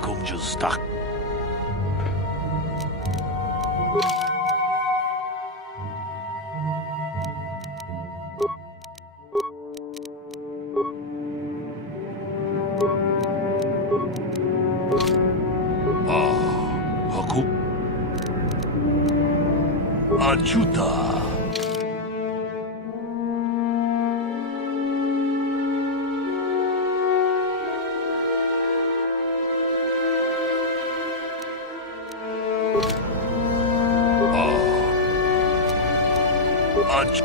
공주 딱. 하쿠? 아주다. 아주.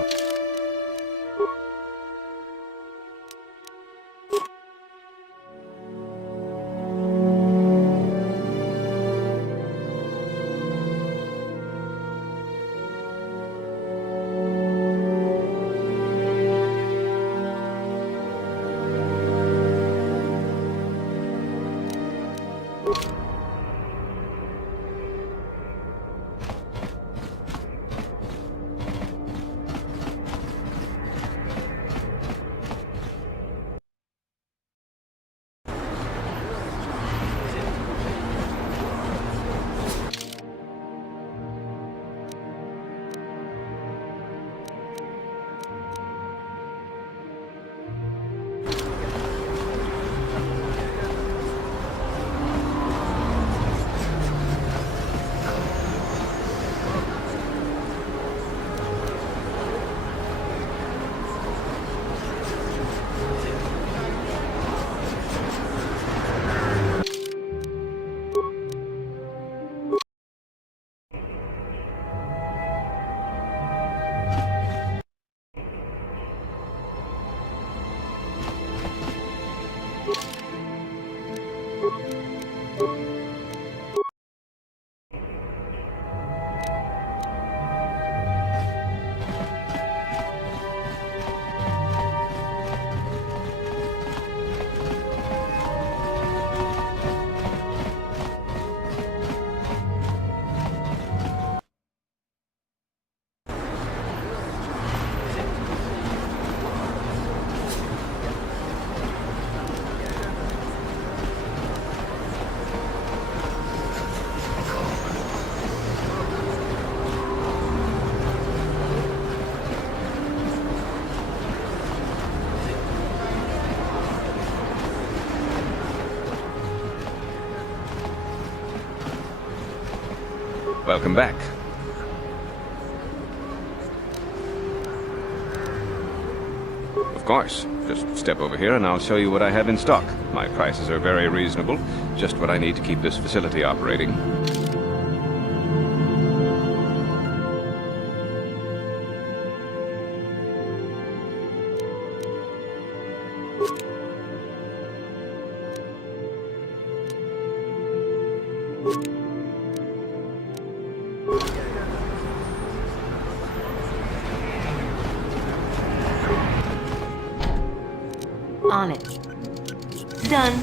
Welcome back. Of course. Just step over here and I'll show you what I have in stock. My prices are very reasonable. Just what I need to keep this facility operating. On it. Done.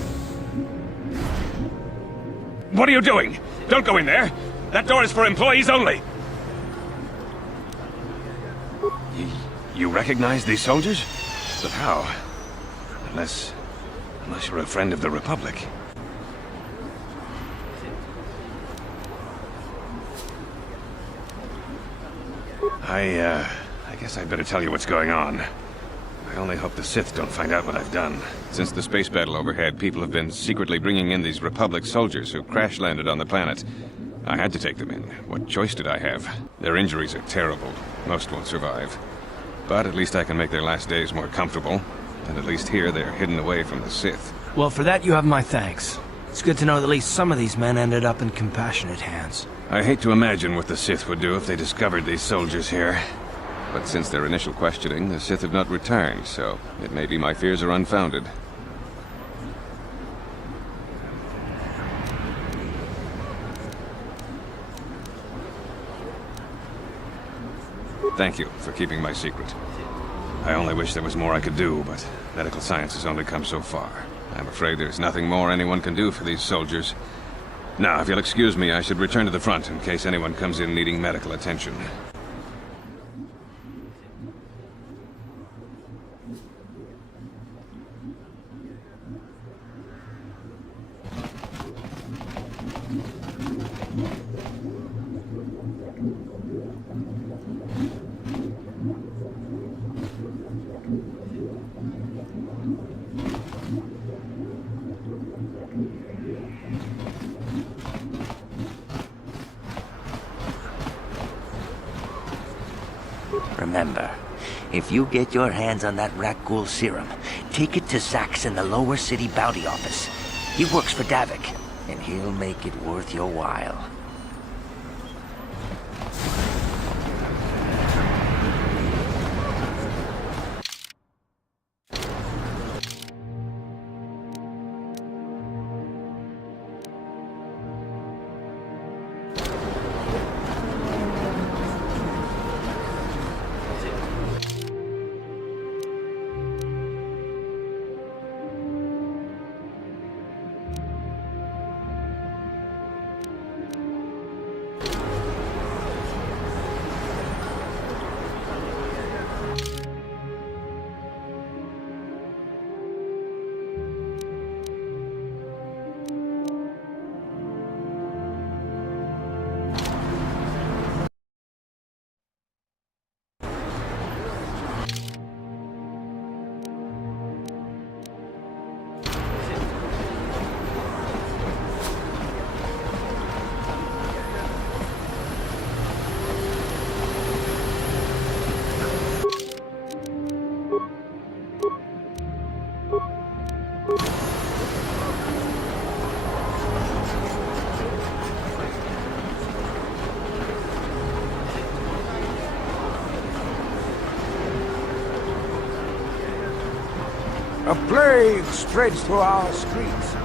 What are you doing? Don't go in there! That door is for employees only! You recognize these soldiers? But how? Unless you're a friend of the Republic. I guess I'd better tell you what's going on. I only hope the Sith don't find out what I've done. Since the space battle overhead, people have been secretly bringing in these Republic soldiers who crash-landed on the planet. I had to take them in. What choice did I have? Their injuries are terrible. Most won't survive. But at least I can make their last days more comfortable. And at least here, they're hidden away from the Sith. Well, for that you have my thanks. It's good to know that at least some of these men ended up in compassionate hands. I hate to imagine what the Sith would do if they discovered these soldiers here. But since their initial questioning, the Sith have not returned, so it may be my fears are unfounded. Thank you for keeping my secret. I only wish there was more I could do, but medical science has only come so far. I'm afraid there's nothing more anyone can do for these soldiers. Now, if you'll excuse me, I should return to the front in case anyone comes in needing medical attention. Remember, if you get your hands on that Rakghoul serum, take it to Zax in the Lower City Bounty Office. He works for Davik, and he'll make it worth your while. A plague spreads through our streets.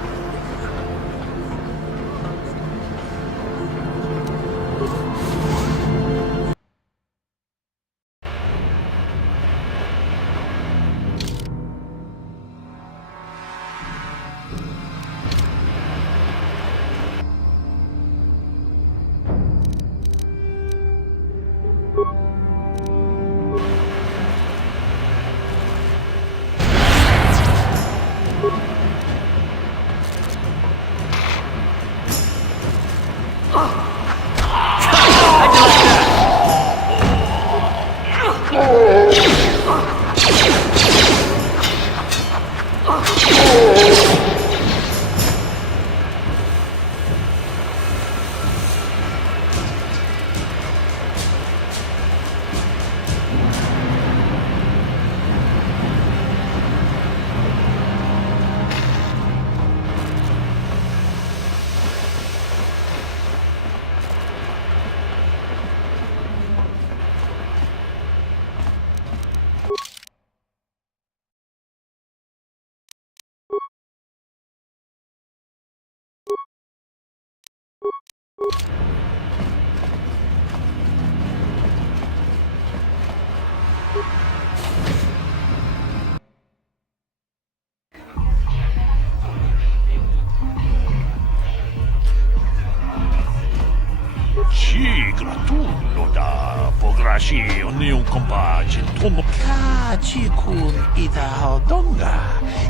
Ci gratullo da pograshi onion combaci tomo kachi kun ita hodonga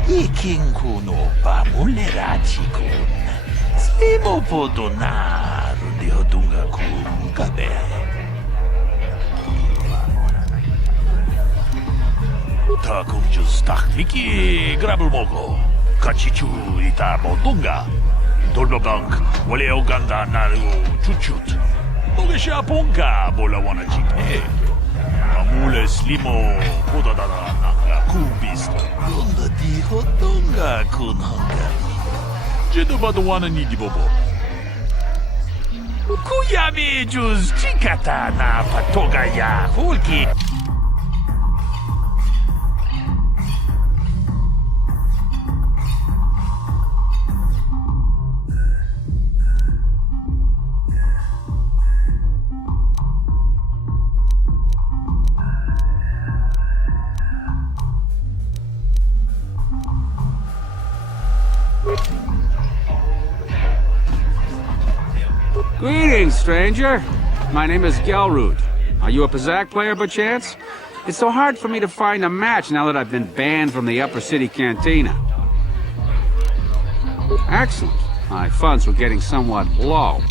ikin kuno pa mulerachi kun slimo podonar de hodunga kun kabe ta kum just takmiki grabul mogo kachichu ita bodunga Dolbobank, wale Uganda naru chuchut. Mogesha ponka bola wana jipe. Amule slimo podadada na kubisto. Gunda di hodonga kun hangari. Jedu bado wana nidi bobo. Kuyami juz chikata na patoga ya hulki. Greetings, stranger. My name is Gelroot. Are you a Pazak player, by chance? It's so hard for me to find a match now that I've been banned from the Upper City Cantina. Excellent. My funds were getting somewhat low.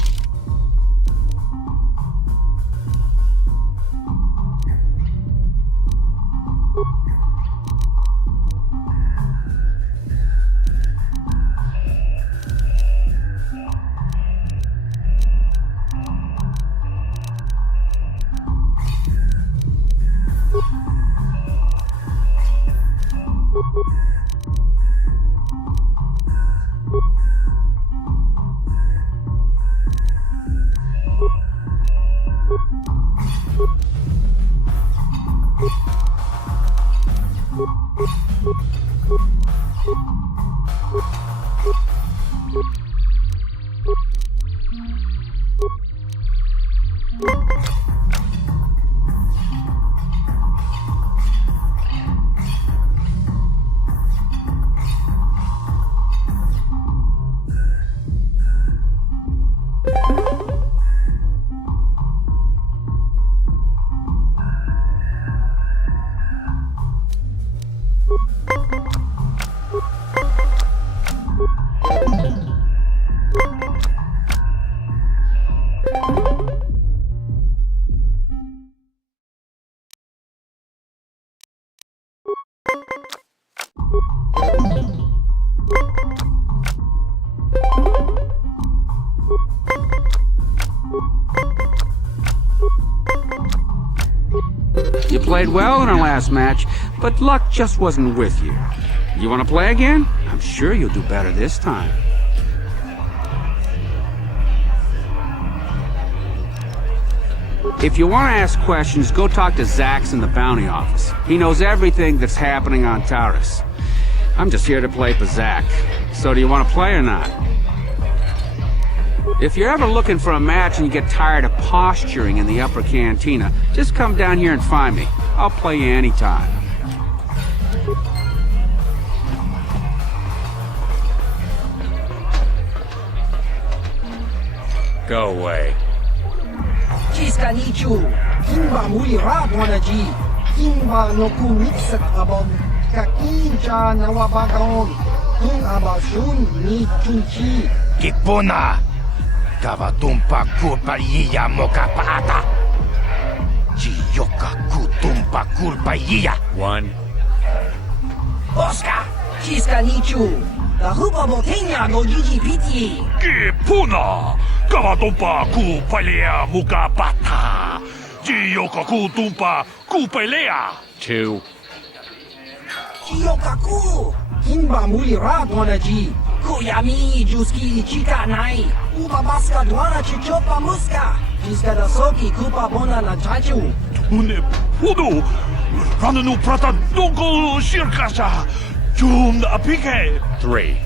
played well in our last match, but luck just wasn't with you. You want to play again? I'm sure you'll do better this time. If you want to ask questions, go talk to Zax in the bounty office. He knows everything that's happening on Taurus. I'm just here to play Pazak. So do you want to play or not? If you're ever looking for a match and you get tired of posturing in the upper cantina, just come down here and find me. I'll play you anytime. Go away. Ciscanichu, Kimba muli rabwanaji, Kimba no kumitsat abon, Kakincha nawabagaon, Kung abashun ni chunchi. Kipuna! Kavatumpa kulpaiya mokapata! Chiyoka kutumpa kulpaiya! One. Oscar, Ciscanichu, the Hupa Botenia no GGPT. Kipuna! Kavatumpa kupalea mukapata! Jiyoka kutumpa kupalea! Two. Chiyokaku, Kimba muli rabwanaji, Kuyami juski chika nai, Ubabaska dwana chichopa muska, Jiska da soki kupa bona na chachu. Tune pudu! Rananu prata doko shirkasha! Jum apike! Three.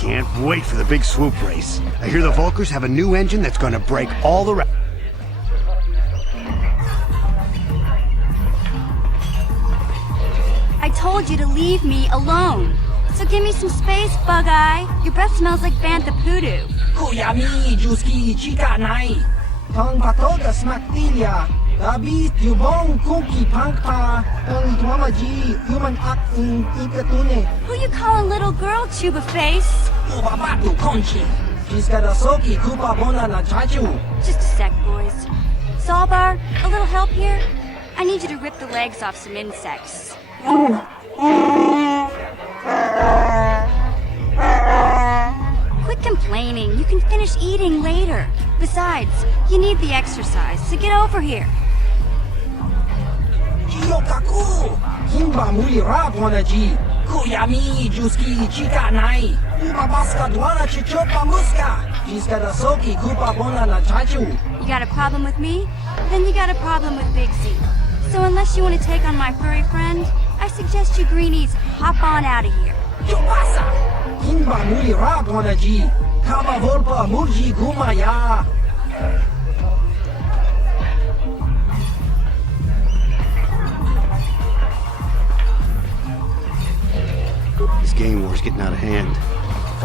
Can't wait for the big swoop race. I hear the Volkers have a new engine that's gonna break all the I told you to leave me alone. So give me some space, Bug-Eye. Your breath smells like Bantha Poodoo. Kuyami juski chika nai, Tong patoga smaktilia, Dabit yubong kuki pangpa, Tong twamaji human ak in ikatune. Who you calling little girl, Chuba Face? Ubabatu konchi, Jiska da soki kupa bona na chachu. Just a sec, boys. Sawbar, a little help here? I need you to rip the legs off some insects. Quit complaining. You can finish eating later. Besides, you need the exercise, so get over here. Chiyokaku, Kimba muli rabwanaji, Kuyami juski chika nai, Ubabaska dwana chichopa muska, Jiska da soki kupa bona na chachu. You got a problem with me? Then you got a problem with Big Z. So unless you want to take on my furry friend, I suggest you greenies hop on out of here. Chupasa, Kimba muli rabwanaji, Kaba volpa murji gumaya.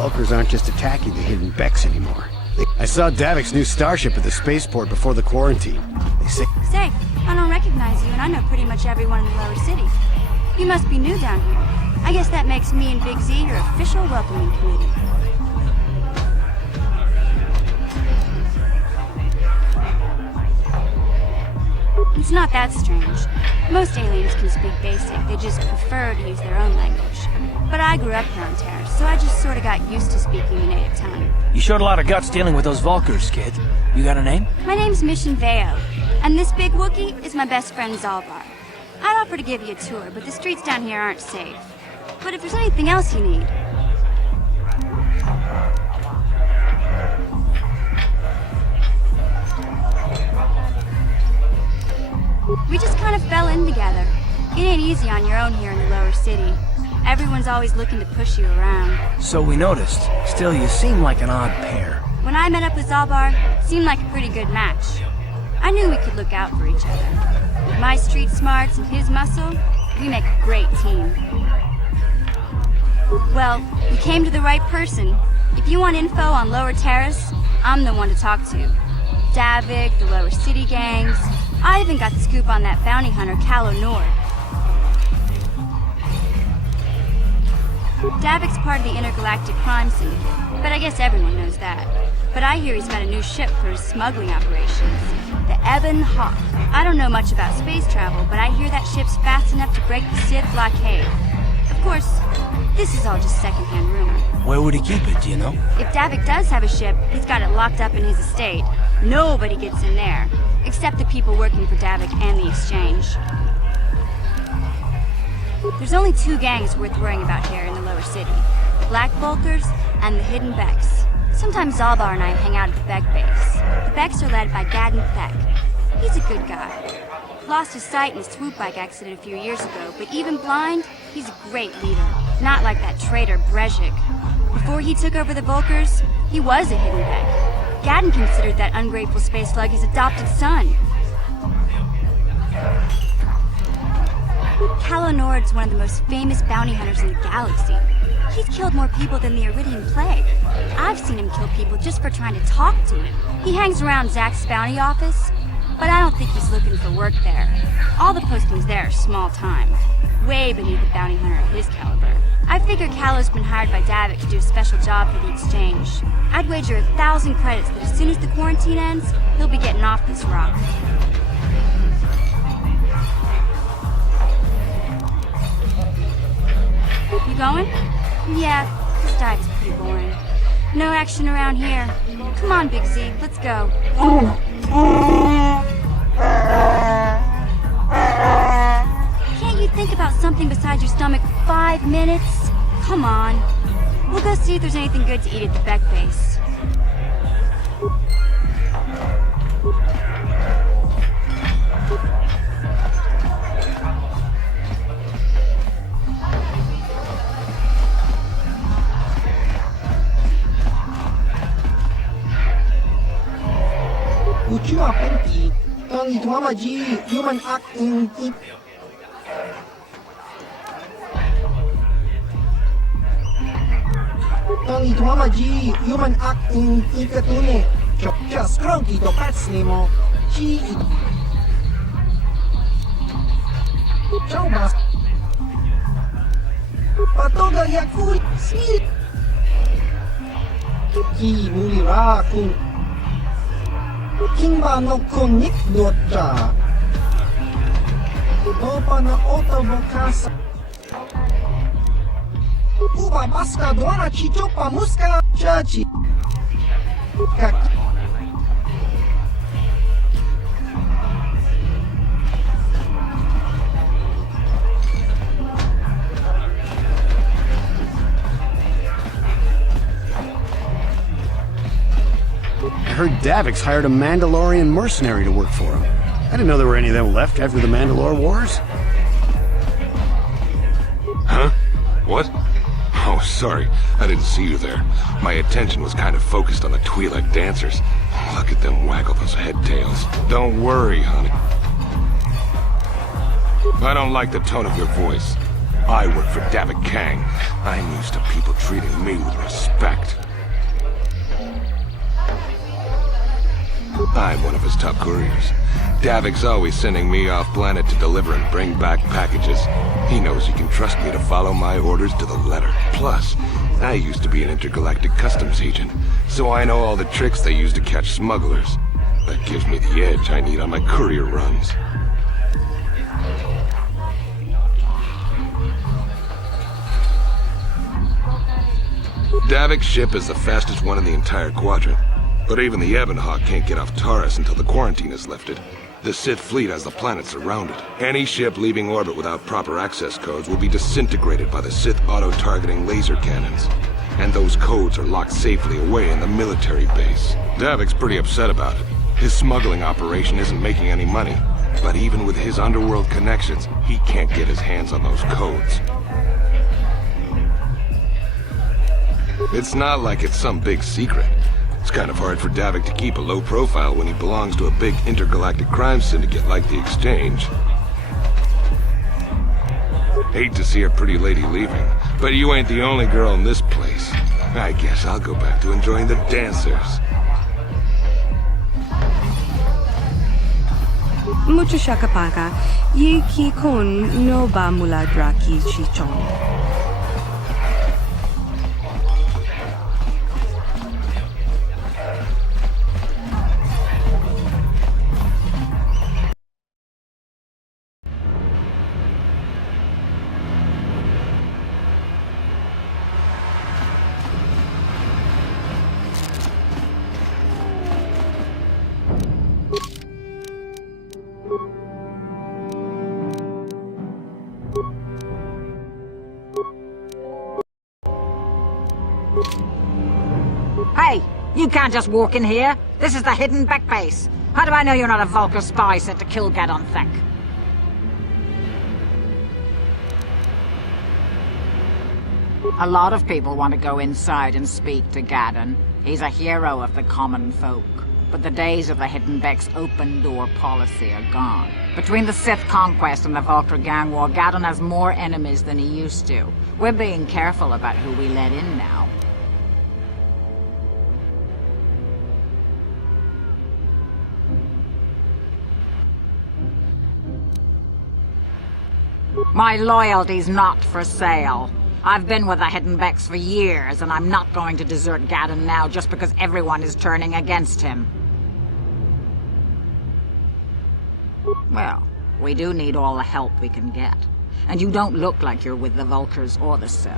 Vulkars aren't just attacking the hidden Becks anymore. I saw Davik's new starship at the spaceport before the quarantine. They say... Say, I don't recognize you, and I know pretty much everyone in the lower city. You must be new down here. I guess that makes me and Big Z your official welcoming committee. It's not that strange. Most aliens can speak basic, they just prefer to use their own language. But I grew up here on Terra, so I just sort of got used to speaking the native tongue. You showed a lot of guts dealing with those Vulkars, kid. You got a name? My name's Mission Veo, and this big Wookiee is my best friend Zalbar. I'd offer to give you a tour, but the streets down here aren't safe. But if there's anything else you need... We just kind of fell in together. It ain't easy on your own here in the lower city. Everyone's always looking to push you around. So we noticed. Still, you seem like an odd pair. When I met up with Zalbar, it seemed like a pretty good match. I knew we could look out for each other. With my street smarts and his muscle, we make a great team. Well, you came to the right person. If you want info on Lower Terrace, I'm the one to talk to. Davik, the Lower City gangs. I even got the scoop on that bounty hunter, Calo Nord. Davik's part of the Intergalactic Crime Syndicate, but I guess everyone knows that. But I hear he's got a new ship for his smuggling operations, the Ebon Hawk. I don't know much about space travel, but I hear that ship's fast enough to break the Sith blockade. Of course, this is all just secondhand rumor. Where would he keep it, do you know? If Davik does have a ship, he's got it locked up in his estate. Nobody gets in there, except the people working for Davik and the Exchange. There's only two gangs worth worrying about here in the lower city. The Black Vulkars and the Hidden Becks. Sometimes Zalbar and I hang out at the Beck base. The Becks are led by Gadden Beck. He's a good guy. Lost his sight in a swoop bike accident a few years ago, but even blind, he's a great leader. Not like that traitor Brezhik. Before he took over the Vulkars, he was a Hidden Beck. Gadden considered that ungrateful space slug his adopted son. Calo Nord's one of the most famous bounty hunters in the galaxy. He's killed more people than the Iridian Plague. I've seen him kill people just for trying to talk to him. He hangs around Zack's bounty office, but I don't think he's looking for work there. All the postings there are small time, way beneath a bounty hunter of his caliber. I figure Calo's been hired by Davik to do a special job for the Exchange. I'd wager 1,000 credits that as soon as the quarantine ends, he'll be getting off this rock. You going? Yeah, this dive is pretty boring. No action around here. Come on, Big Z, let's go. Can't you think about something besides your stomach for 5 minutes? Come on. We'll go see if there's anything good to eat at the Beck base. Uchiwa Penki, ang ituamaji human act in ang ituamaji human act in ikatune. Chokcha skronki to pacnimo. Chi Chaumas Patoga yakuri smil Ki mulira kung Kimba no konik docha. Opa na otobokasa. Uba baska dwana chichopa muska chachi. Kaki. I heard Davik's hired a Mandalorian mercenary to work for him. I didn't know there were any of them left after the Mandalore Wars. Huh? What? Oh, sorry. I didn't see you there. My attention was kind of focused on the Twi'lek dancers. Look at them waggle those head tails. Don't worry, honey. I don't like the tone of your voice. I work for Davik Kang. I'm used to people treating me with respect. I'm one of his top couriers. Davik's always sending me off-planet to deliver and bring back packages. He knows he can trust me to follow my orders to the letter. Plus, I used to be an intergalactic customs agent, so I know all the tricks they use to catch smugglers. That gives me the edge I need on my courier runs. Davik's ship is the fastest one in the entire quadrant. But even the Ebonhawk can't get off Taurus until the quarantine is lifted. The Sith fleet has the planet surrounded. Any ship leaving orbit without proper access codes will be disintegrated by the Sith auto-targeting laser cannons. And those codes are locked safely away in the military base. Davik's pretty upset about it. His smuggling operation isn't making any money. But even with his underworld connections, he can't get his hands on those codes. It's not like it's some big secret. It's kind of hard for Davik to keep a low profile when he belongs to a big intergalactic crime syndicate like the Exchange. Hate to see a pretty lady leaving, but you ain't the only girl in this place. I guess I'll go back to enjoying the dancers. Mucho shakapaka, yi ki kun no ba mula draki chichon. Hey, you can't just walk in here. This is the hidden back base. How do I know you're not a Vulcar spy sent to kill Gadon Thek? A lot of people want to go inside and speak to Gadon. He's a hero of the common folk. But the days of the Hidden Beck's open-door policy are gone. Between the Sith conquest and the Vulcar gang war, Gadon has more enemies than he used to. We're being careful about who we let in now. My loyalty's not for sale. I've been with the Hidden Becks for years, and I'm not going to desert Gadon now just because everyone is turning against him. Well, we do need all the help we can get. And you don't look like you're with the Vulcars or the Sith.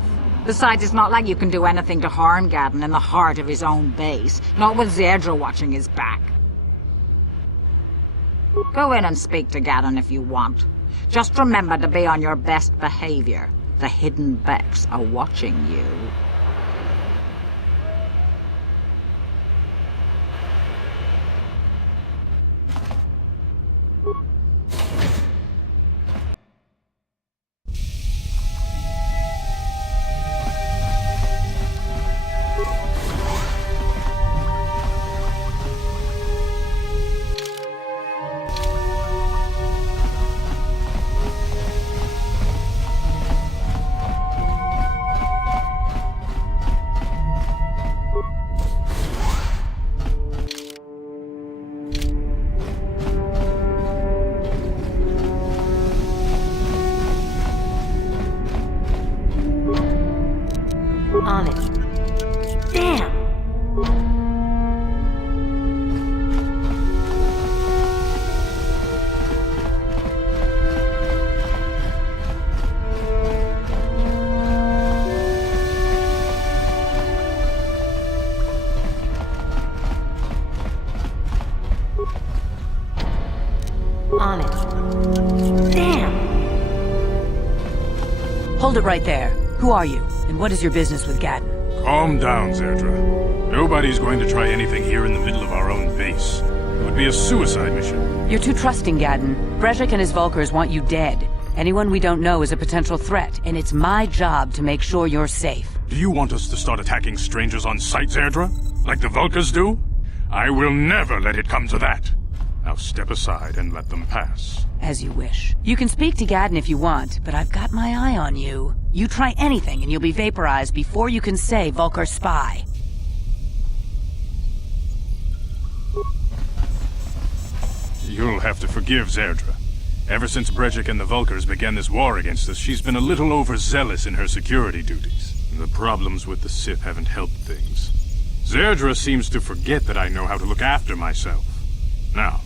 Besides, it's not like you can do anything to harm Gadon in the heart of his own base, not with Zedra watching his back. Go in and speak to Gadon if you want. Just remember to be on your best behavior. The Hidden Becks are watching you. On it. Damn! On it. Damn! Hold it right there. Who are you? And what is your business with Gadon? Calm down, Zedra. Nobody's going to try anything here in the middle of our own base. It would be a suicide mission. You're too trusting, Gadon. Brejik and his Vulcars want you dead. Anyone we don't know is a potential threat, and it's my job to make sure you're safe. Do you want us to start attacking strangers on sight, Zedra? Like the Vulcars do? I will never let it come to that. Now Now step aside and let them pass. As you wish. You can speak to Gadden if you want, but I've got my eye on you. You try anything and you'll be vaporized before you can say Vulkar's spy. You'll have to forgive Zerdra. Ever since Brejik and the Vulkars began this war against us, she's been a little overzealous in her security duties. The problems with the Sith haven't helped things. Zerdra seems to forget that I know how to look after myself. Now,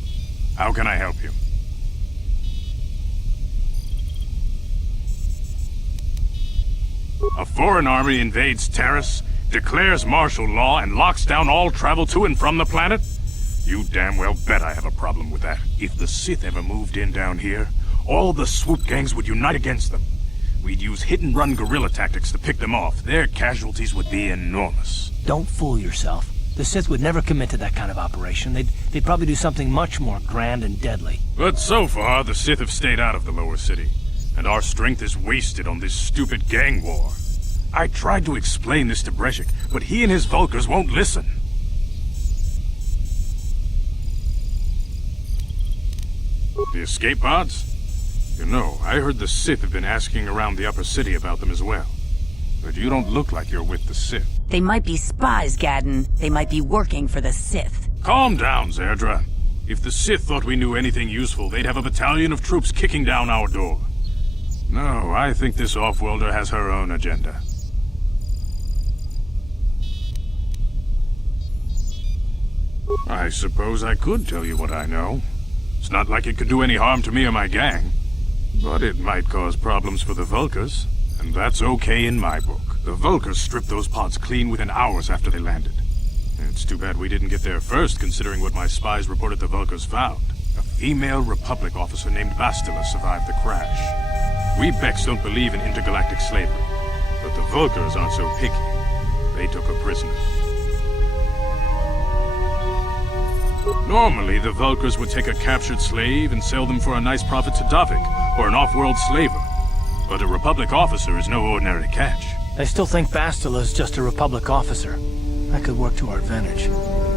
how can I help you? A foreign army invades Taris, declares martial law, and locks down all travel to and from the planet? You damn well bet I have a problem with that. If the Sith ever moved in down here, all the swoop gangs would unite against them. We'd use hit-and-run guerrilla tactics to pick them off. Their casualties would be enormous. Don't fool yourself. The Sith would never commit to that kind of operation. They'd probably do something much more grand and deadly. But so far, the Sith have stayed out of the lower city, and our strength is wasted on this stupid gang war. I tried to explain this to Brejik, but he and his Vulkars won't listen. The escape pods? You know, I heard the Sith have been asking around the upper city about them as well. But you don't look like you're with the Sith. They might be spies, Gadden. They might be working for the Sith. Calm down, Zerdra. If the Sith thought we knew anything useful, they'd have a battalion of troops kicking down our door. No, I think this off-worlder has her own agenda. I suppose I could tell you what I know. It's not like it could do any harm to me or my gang. But it might cause problems for the Vulkars, and that's okay in my book. The Vulkars stripped those pods clean within hours after they landed. It's too bad we didn't get there first, considering what my spies reported the Vulkars found. A female Republic officer named Bastila survived the crash. We Beks don't believe in intergalactic slavery, but the Vulkars aren't so picky. They took her prisoner. Normally, the Vulkars would take a captured slave and sell them for a nice profit to Davik, or an off-world slaver. But a Republic officer is no ordinary catch. I still think Bastila is just a Republic officer. That could work to our advantage.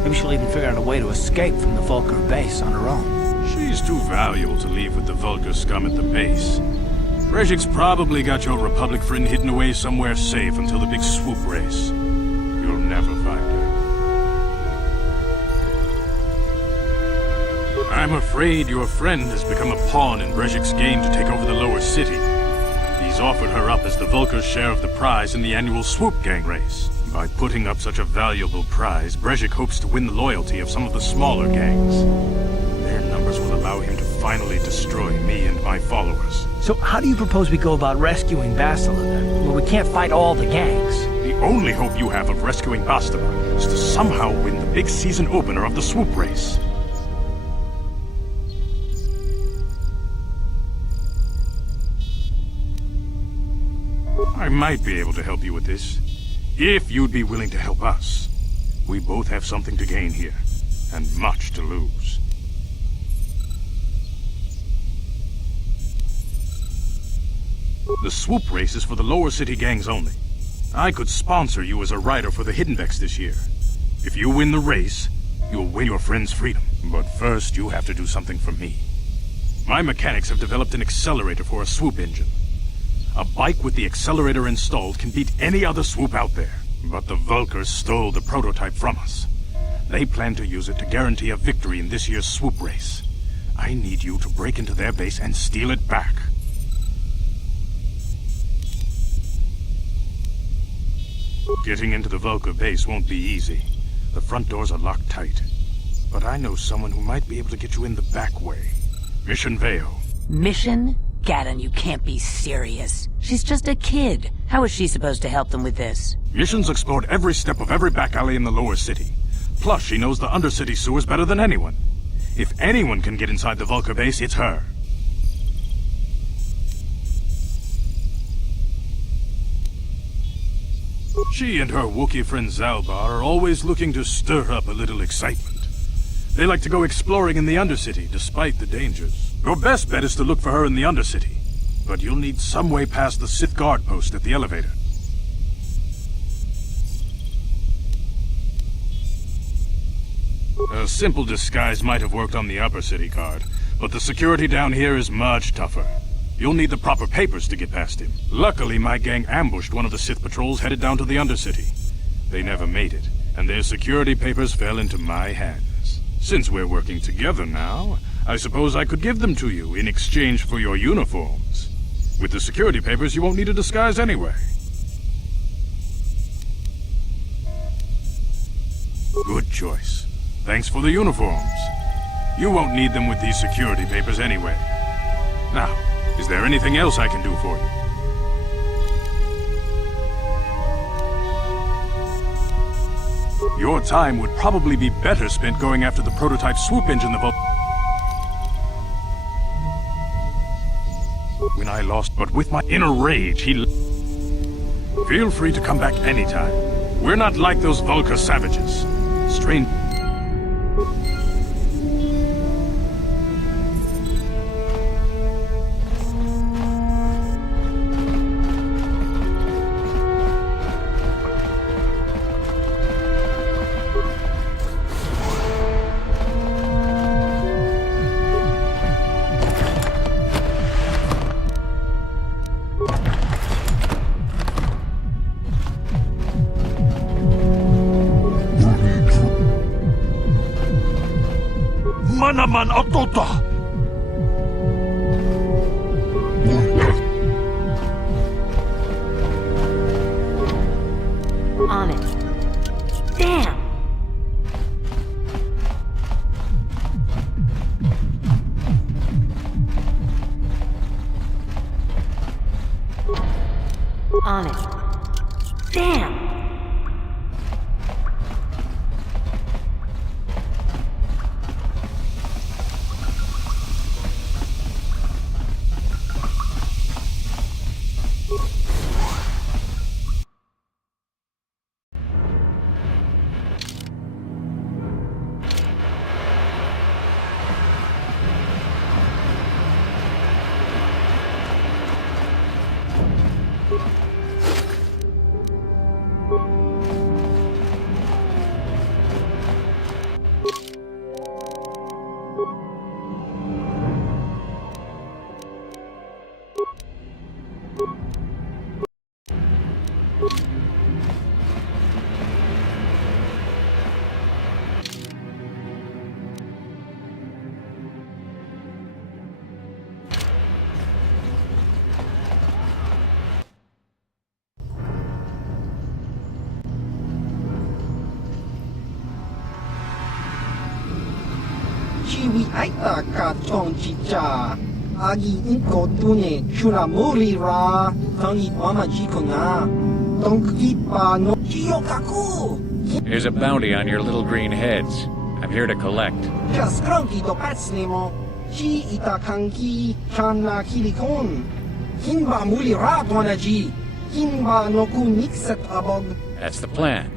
Maybe she'll even figure out a way to escape from the Vulkar base on her own. She's too valuable to leave with the Vulkar scum at the base. Brejik's probably got your Republic friend hidden away somewhere safe until the big swoop race. You'll never find her. I'm afraid your friend has become a pawn in Brejik's game to take over the lower city. He's offered her up as the Vulkar's share of the prize in the annual swoop gang race. By putting up such a valuable prize, Brejik hopes to win the loyalty of some of the smaller gangs. Their numbers will allow him to finally destroy me and my followers. So how do you propose we go about rescuing Bastila then? Well, we can't fight all the gangs. The only hope you have of rescuing Bastila is to somehow win the big season opener of the swoop race. I might be able to help you with this, if you'd be willing to help us. We both have something to gain here, and much to lose. The swoop race is for the lower city gangs only. I could sponsor you as a rider for the Hidden Vex this year. If you win the race, you'll win your friend's freedom. But first, you have to do something for me. My mechanics have developed an accelerator for a swoop engine. A bike with the accelerator installed can beat any other swoop out there. But the Vulkars stole the prototype from us. They plan to use it to guarantee a victory in this year's swoop race. I need you to break into their base and steal it back. Getting into the Vulkar base won't be easy. The front doors are locked tight. But I know someone who might be able to get you in the back way. Mission Veo. Mission? Gadden, you can't be serious. She's just a kid. How is she supposed to help them with this? Mission's explored every step of every back alley in the lower city. Plus, she knows the undercity sewers better than anyone. If anyone can get inside the Vulkar base, it's her. She and her Wookiee friend Zalbar are always looking to stir up a little excitement. They like to go exploring in the Undercity, despite the dangers. Your best bet is to look for her in the Undercity, but you'll need some way past the Sith guard post at the elevator. A simple disguise might have worked on the upper city guard, but the security down here is much tougher. You'll need the proper papers to get past him. Luckily, my gang ambushed one of the Sith patrols headed down to the Undercity. They never made it, and their security papers fell into my hands. Since we're working together now, I suppose I could give them to you in exchange for your uniforms. With the security papers, you won't need a disguise anyway. Good choice. Thanks for the uniforms. You won't need them with these security papers anyway. Now, is there anything else I can do for you? Your time would probably be better spent going after the prototype swoop engine the When I lost, but with my inner rage, Feel free to come back anytime. We're not like those Vulkar savages. Strange... Manaman Otota! On it. Damn! On it. Damn! Chiwi aita ka tong chicha. Agi inko tune chuna muri ra. Tangi mama jikona. Donk ipa no chiyokaku. Here's a bounty on your little green heads. I'm here to collect. Kaskranki do patsnemo. Chi ita kanki chana kilikon. Hinba muli ra donaji. Hinba no ku nixet abog. That's the plan.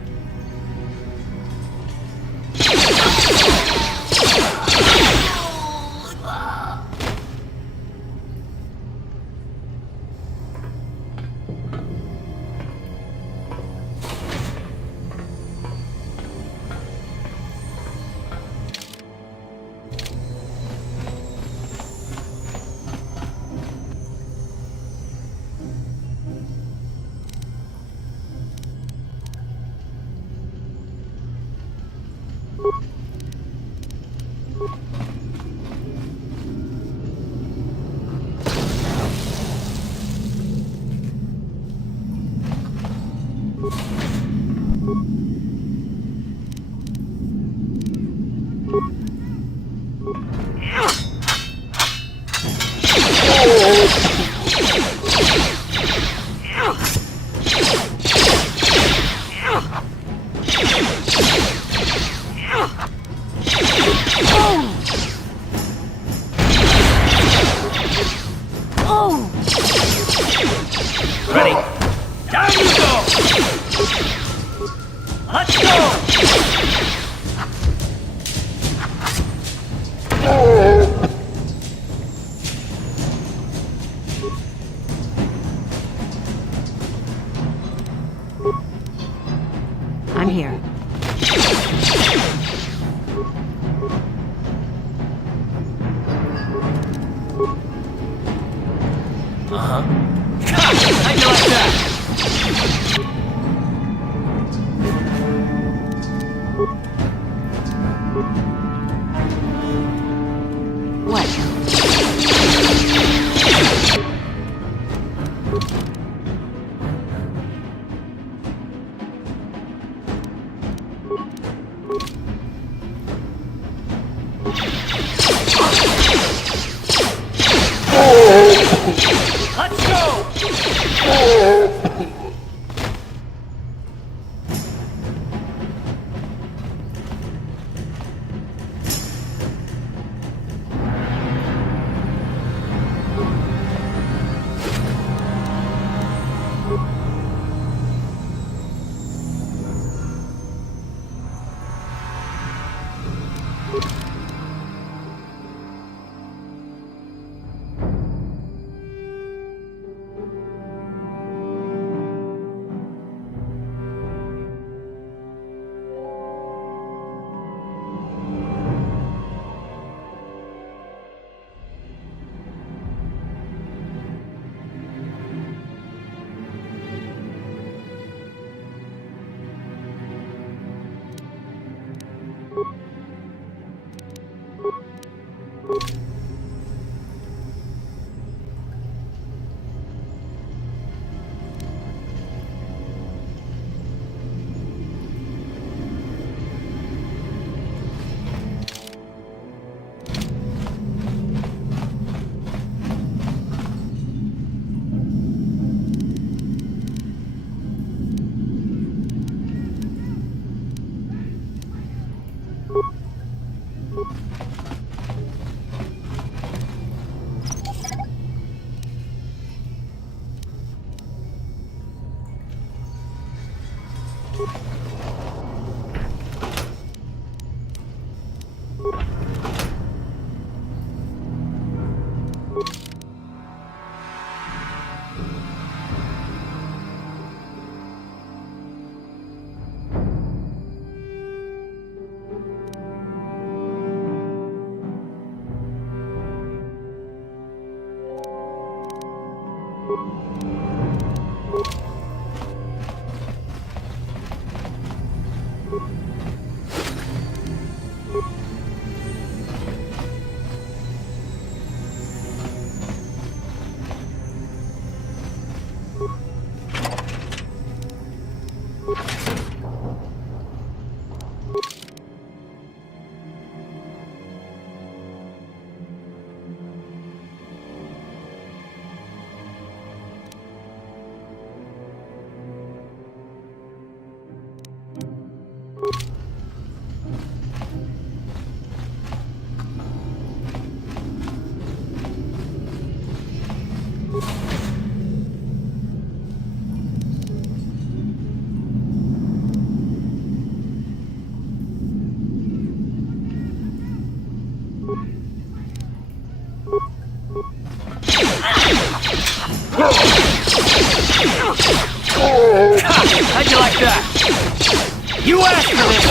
Ready? Down you go! Let's go! How'd you like that? Let's go! How'd you like that? You asked for this!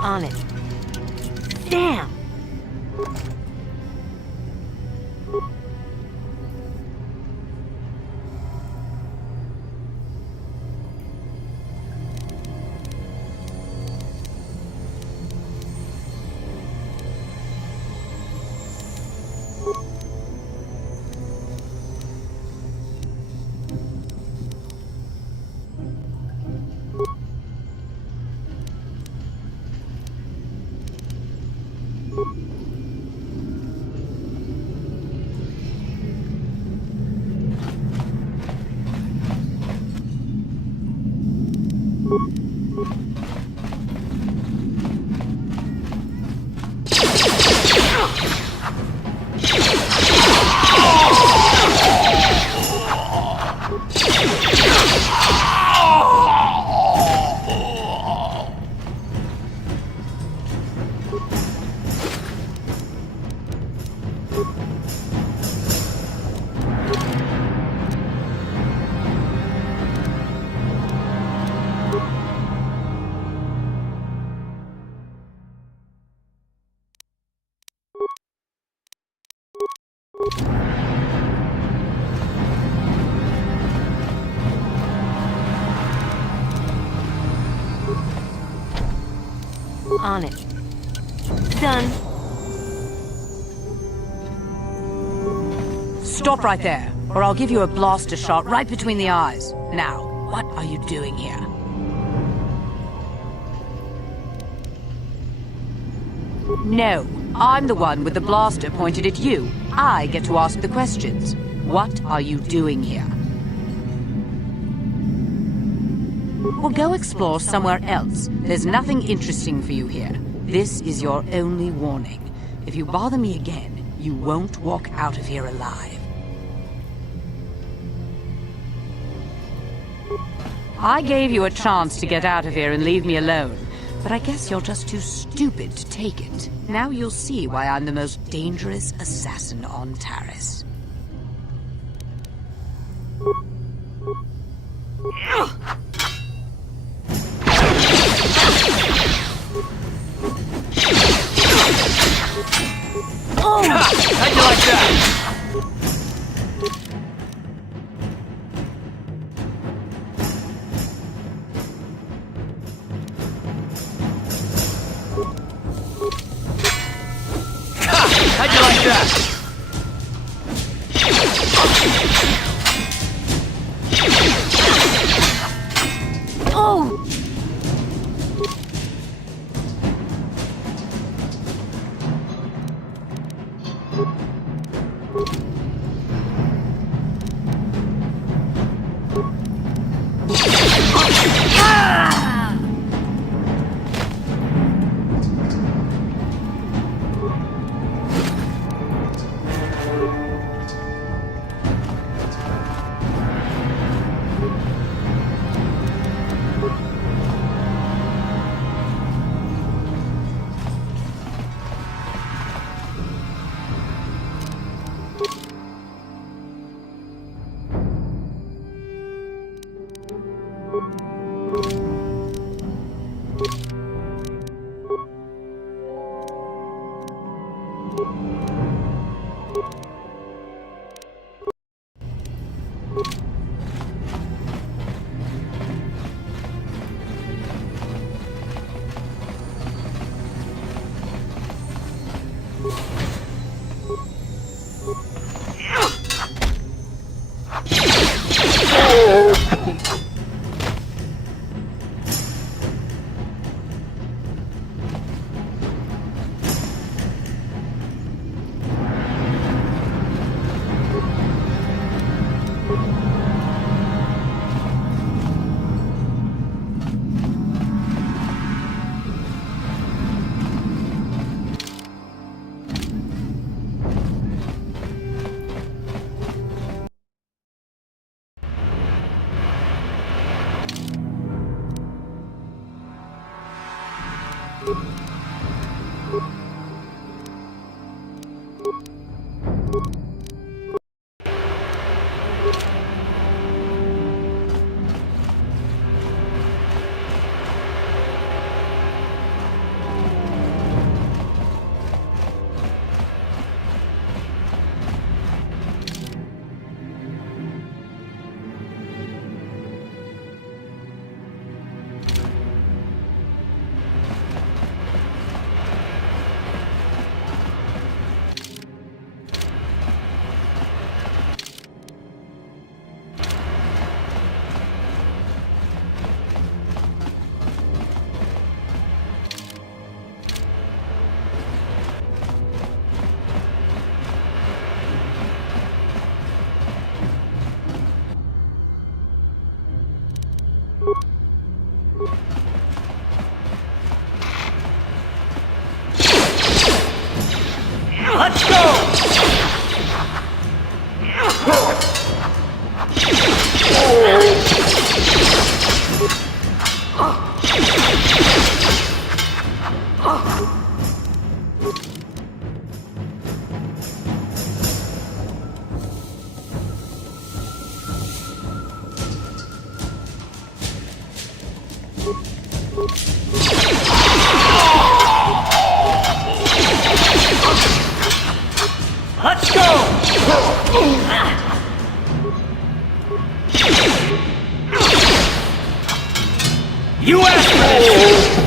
On it. Damn! On it. Done. Stop right there, or I'll give you a blaster shot right between the eyes. Now, what are you doing here? No, I'm the one with the blaster pointed at you. I get to ask the questions. What are you doing here? Well, go explore somewhere else. There's nothing interesting for you here. This is your only warning. If you bother me again, you won't walk out of here alive. I gave you a chance to get out of here and leave me alone, but I guess you're just too stupid to take it. Now you'll see why I'm the most dangerous assassin on Taris. Oh! How'd you like that? How'd you like that? Oh! You asked for this!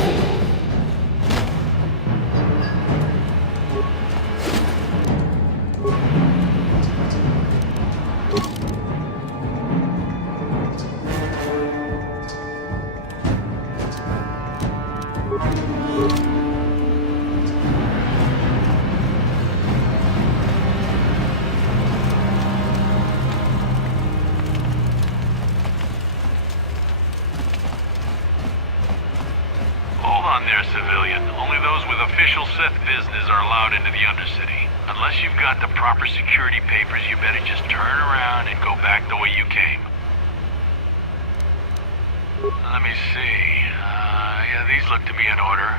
Hold on there, civilian. Only those with official Sith business are allowed into the Undercity. Unless you've got the proper security papers, you better just turn around and go back the way you came. Let me see. Yeah, these look to be in order.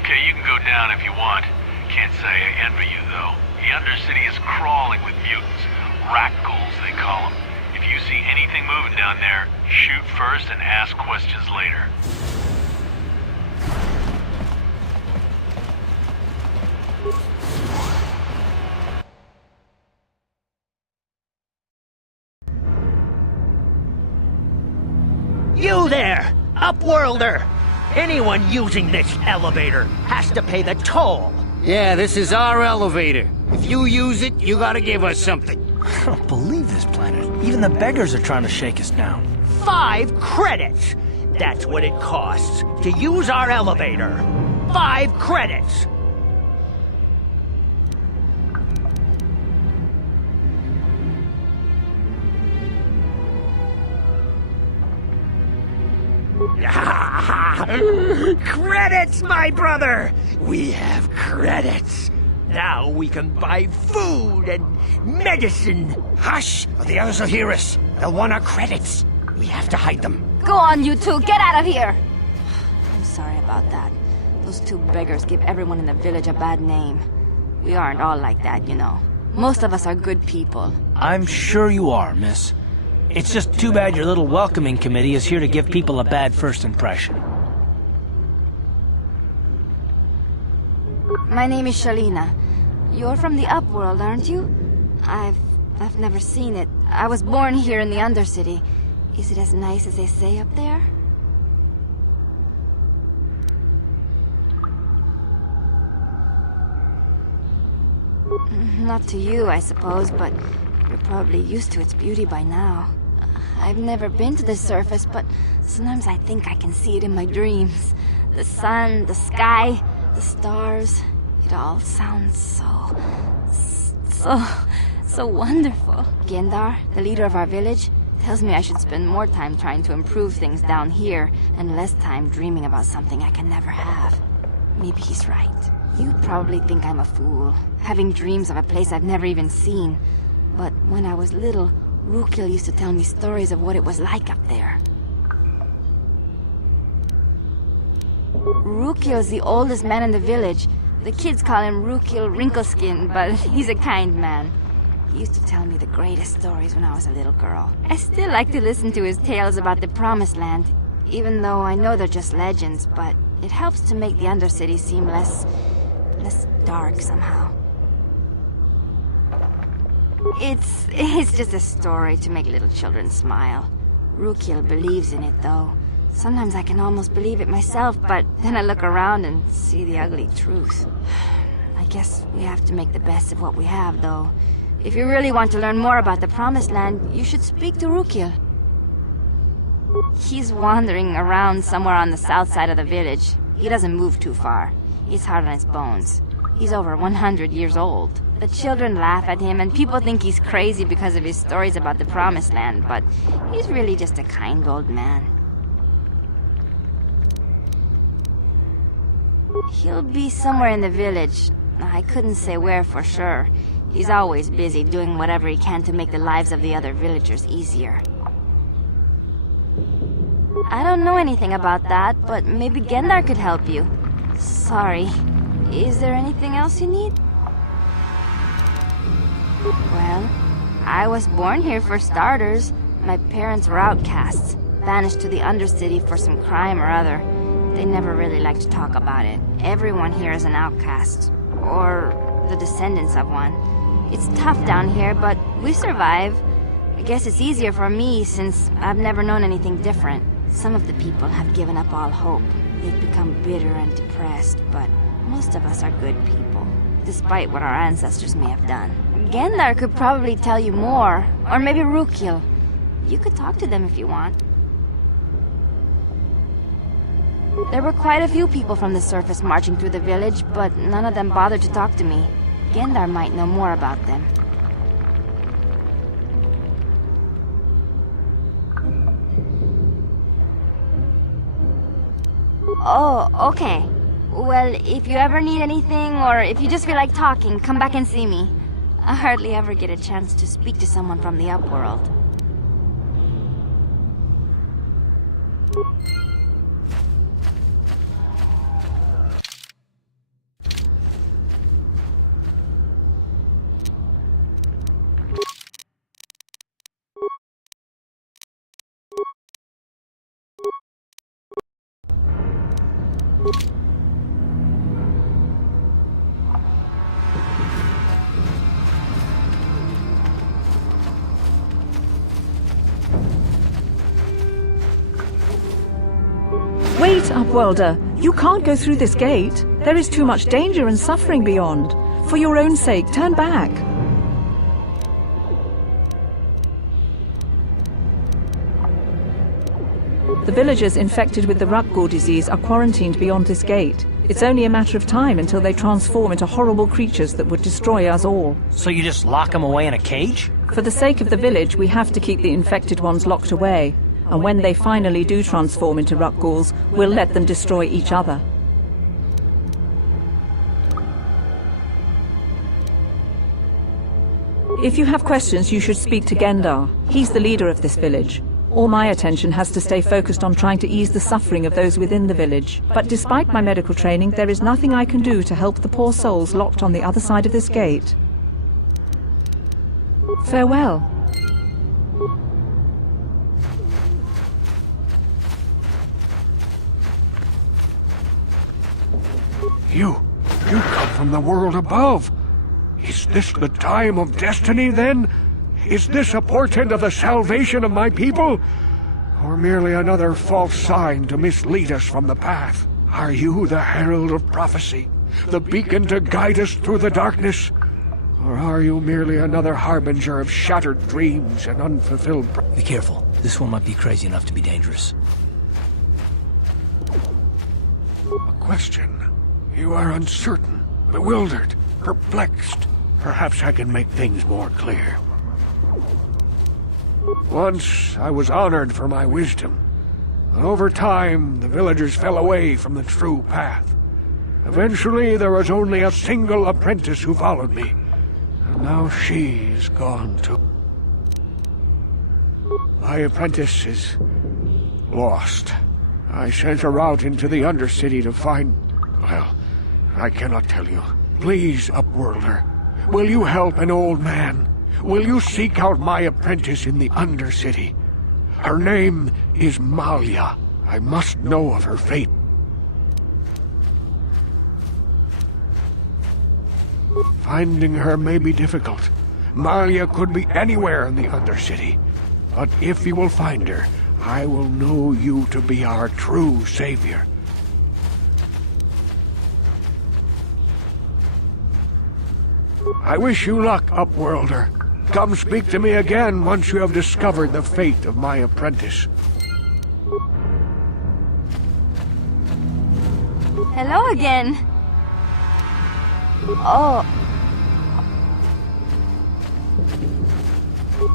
Okay, you can go down if you want. Can't say I envy you, though. The Undercity is crawling with mutants. Rat ghouls, they call them. If you see anything moving down there, shoot first and ask questions later. You there, Upworlder! Anyone using this elevator has to pay the toll. Yeah, this is our elevator. If you use it, you gotta give us something. I don't believe this planet. Even the beggars are trying to shake us down. 5 credits! That's what it costs to use our elevator. 5 credits! Credits, my brother! We have credits. Now we can buy food and medicine. Hush, or the others will hear us. They'll want our credits. We have to hide them. Go on, you two, get out of here! I'm sorry about that. Those 2 beggars give everyone in the village a bad name. We aren't all like that, you know. Most of us are good people. I'm sure you are, miss. It's just too bad your little welcoming committee is here to give people a bad first impression. My name is Shalina. You're from the Upworld, aren't you? I've never seen it. I was born here in the Undercity. Is it as nice as they say up there? Not to you, I suppose, but you're probably used to its beauty by now. I've never been to the surface, but sometimes I think I can see it in my dreams. The sun, the sky, the stars. It all sounds so wonderful. Gendar, the leader of our village, tells me I should spend more time trying to improve things down here and less time dreaming about something I can never have. Maybe he's right. You probably think I'm a fool, having dreams of a place I've never even seen. But when I was little, Rukil used to tell me stories of what it was like up there. Rukil's the oldest man in the village. The kids call him Rukil Wrinkleskin, but he's a kind man. He used to tell me the greatest stories when I was a little girl. I still like to listen to his tales about the Promised Land, even though I know they're just legends, but it helps to make the Undercity seem less dark somehow. It's just a story to make little children smile. Rukil believes in it, though. Sometimes I can almost believe it myself, but then I look around and see the ugly truth. I guess we have to make the best of what we have, though. If you really want to learn more about the Promised Land, you should speak to Rukil. He's wandering around somewhere on the south side of the village. He doesn't move too far. He's hard on his bones. He's over 100 years old. The children laugh at him, and people think he's crazy because of his stories about the Promised Land, but he's really just a kind old man. He'll be somewhere in the village. I couldn't say where for sure. He's always busy doing whatever he can to make the lives of the other villagers easier. I don't know anything about that, but maybe Gendar could help you. Sorry. Is there anything else you need? Well, I was born here for starters. My parents were outcasts, banished to the Undercity for some crime or other. They never really liked to talk about it. Everyone here is an outcast, or the descendants of one. It's tough down here, but we survive. I guess it's easier for me since I've never known anything different. Some of the people have given up all hope. They've become bitter and depressed, but most of us are good people, despite what our ancestors may have done. Gendar could probably tell you more, or maybe Rukil. You could talk to them if you want. There were quite a few people from the surface marching through the village, but none of them bothered to talk to me. Gendar might know more about them. Oh, okay. Well, if you ever need anything, or if you just feel like talking, come back and see me. I hardly ever get a chance to speak to someone from the Upworld. Wait, Upworlder. You can't go through this gate. There is too much danger and suffering beyond. For your own sake, turn back. The villagers infected with the Rakghoul disease are quarantined beyond this gate. It's only a matter of time until they transform into horrible creatures that would destroy us all. So you just lock them away in a cage? For the sake of the village, we have to keep the infected ones locked away. And when they finally do transform into Rakghouls, we'll let them destroy each other. If you have questions, you should speak to Gendar. He's the leader of this village. All my attention has to stay focused on trying to ease the suffering of those within the village. But despite my medical training, there is nothing I can do to help the poor souls locked on the other side of this gate. Farewell. You come from the world above. Is this the time of destiny, then? Is this a portent of the salvation of my people? Or merely another false sign to mislead us from the path? Are you the herald of prophecy? The beacon to guide us through the darkness? Or are you merely another harbinger of shattered dreams and unfulfilled... Be careful. This one might be crazy enough to be dangerous. A question. You are uncertain, bewildered, perplexed. Perhaps I can make things more clear. Once I was honored for my wisdom, but over time the villagers fell away from the true path. Eventually there was only a single apprentice who followed me, and now she is gone too. My apprentice is lost. I sent her out into the Undercity to find... well, I cannot tell you. Please, Upworlder, will you help an old man? Will you seek out my apprentice in the Undercity? Her name is Malia. I must know of her fate. Finding her may be difficult. Malia could be anywhere in the Undercity. But if you will find her, I will know you to be our true savior. I wish you luck, Upworlder. Come speak to me again once you have discovered the fate of my apprentice. Hello again. Oh.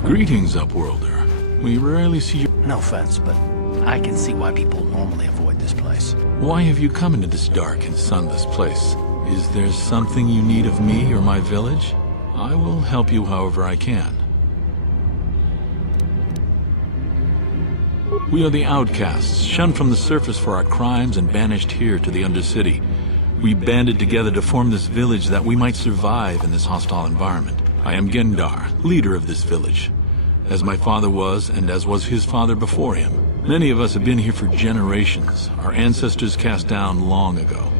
Greetings, Upworlder. We rarely see you... No offense, but I can see why people normally avoid this place. Why have you come into this dark and sunless place? Is there something you need of me or my village? I will help you however I can. We are the outcasts, shunned from the surface for our crimes and banished here to the Undercity. We banded together to form this village that we might survive in this hostile environment. I am Gendar, leader of this village, as my father was and as was his father before him. Many of us have been here for generations, our ancestors cast down long ago.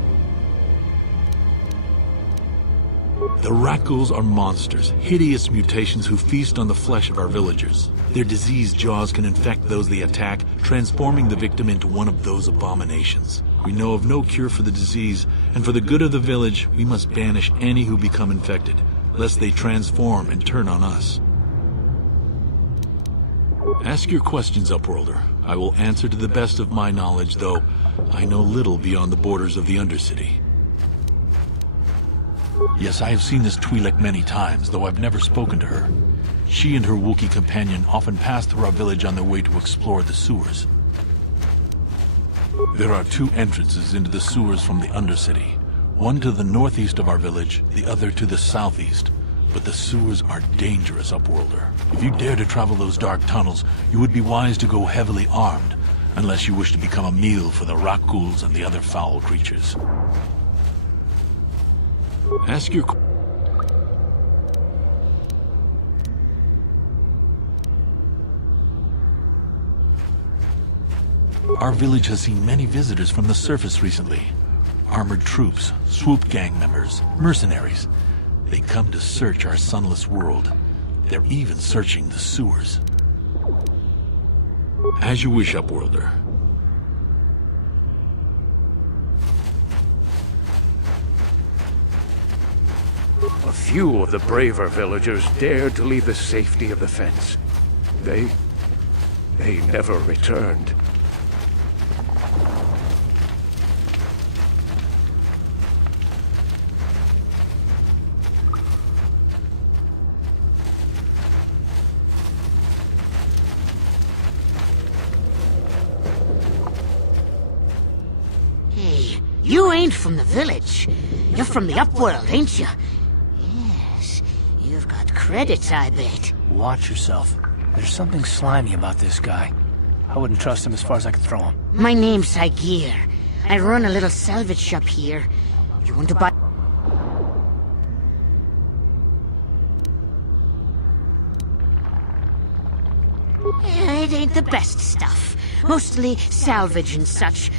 The Rakghouls are monsters, hideous mutations who feast on the flesh of our villagers. Their diseased jaws can infect those they attack, transforming the victim into one of those abominations. We know of no cure for the disease, and for the good of the village, we must banish any who become infected, lest they transform and turn on us. Ask your questions, Upworlder. I will answer to the best of my knowledge, though I know little beyond the borders of the Undercity. Yes, I have seen this Twi'lek many times, though I've never spoken to her. She and her Wookiee companion often pass through our village on their way to explore the sewers. There are two entrances into the sewers from the Undercity. One to the northeast of our village, the other to the southeast. But the sewers are dangerous, Upworlder. If you dare to travel those dark tunnels, you would be wise to go heavily armed, unless you wish to become a meal for the Rakghouls and the other foul creatures. Ask your... Our village has seen many visitors from the surface recently. Armored troops, swoop gang members, mercenaries. They come to search our sunless world. They're even searching the sewers. As you wish, Upworlder. A few of the braver villagers dared to leave the safety of the fence. They never returned. Hey, you ain't from the village. You're from the Upworld, ain't you? Yes, you've got credits, I bet. Watch yourself. There's something slimy about this guy. I wouldn't trust him as far as I could throw him. My name's Saigir. I run a little salvage shop here. You want to buy... It ain't the best stuff. Mostly salvage and such.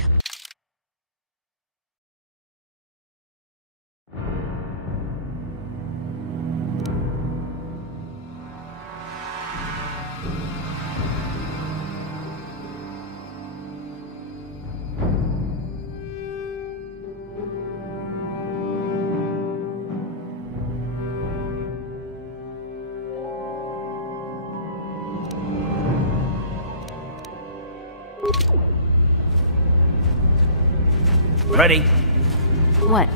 Ready? What?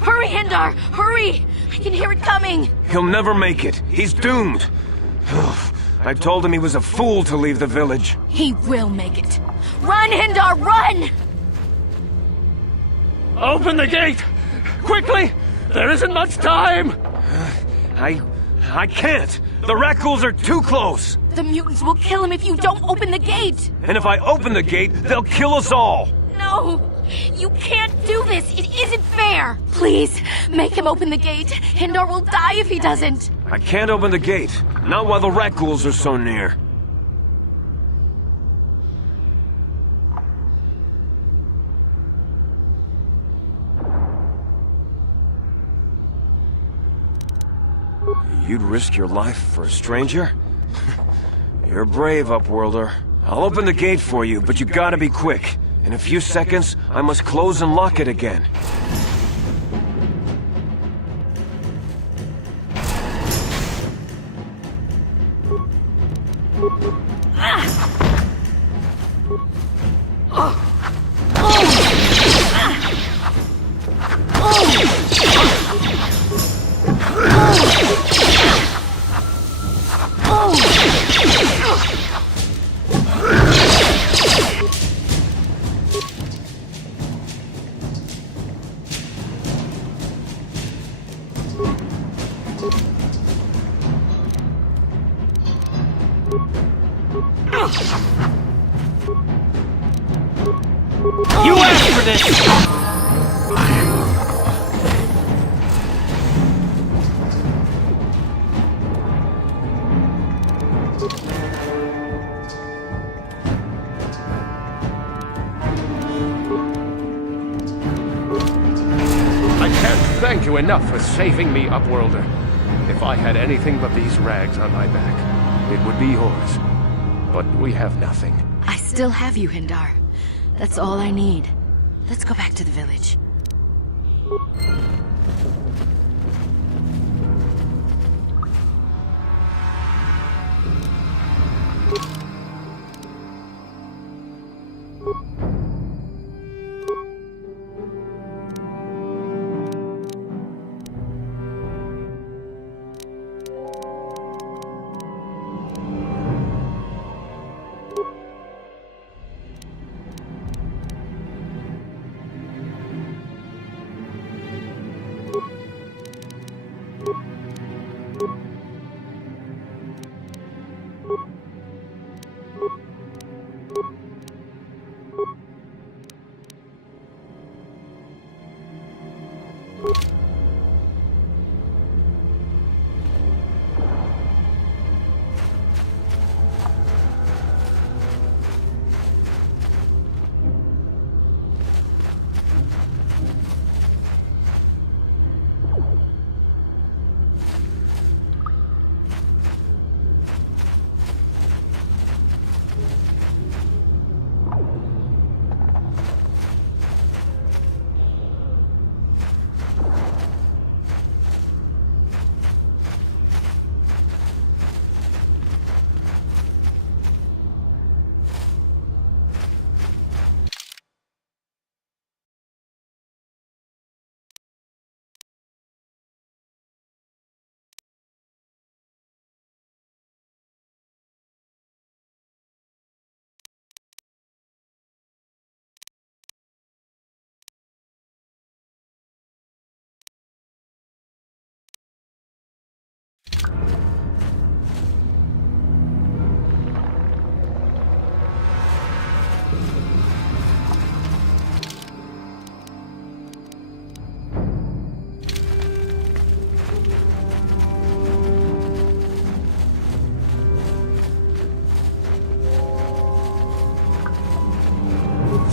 Hurry, Hindar! Hurry! I can hear it coming! He'll never make it. He's doomed. I told him he was a fool to leave the village. He will make it. Run, Hindar, run! Open the gate! Quickly! There isn't much time! I can't! The Rakghouls are too close! The mutants will kill him if you don't open the gate! And if I open the gate, they'll kill us all! No! You can't do this! It isn't fair! Please, make him open the gate. Hindar will die if he doesn't! I can't open the gate. Not while the Rakghouls are so near. You'd risk your life for a stranger? You're brave, Upworlder. I'll open the gate for you, but you gotta be quick. In a few seconds, I must close and lock it again. You asked for this! thank you enough for saving me, Upworlder. If I had anything but these rags on my back, it would be yours. But we have nothing. I still have you, Hindar. That's all I need. Let's go back to the village.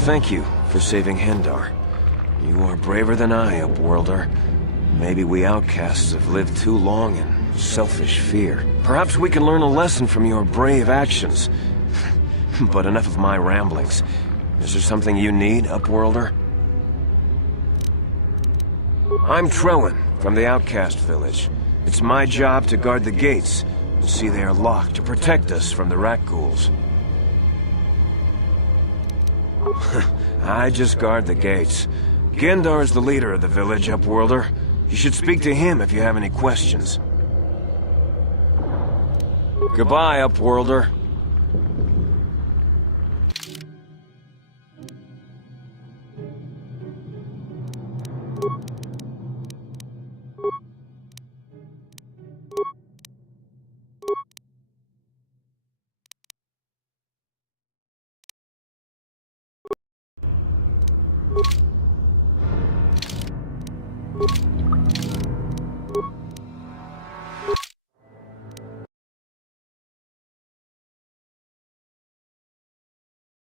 Thank you for saving Hindar. You are braver than I, Upworlder. Maybe we outcasts have lived too long in selfish fear. Perhaps we can learn a lesson from your brave actions. But enough of my ramblings. Is there something you need, Upworlder? I'm Trowan, from the Outcast Village. It's my job to guard the gates, and see they are locked to protect us from the rat ghouls. I just guard the gates. Gendar is the leader of the village, Upworlder. You should speak to him if you have any questions. Goodbye, Upworlder. You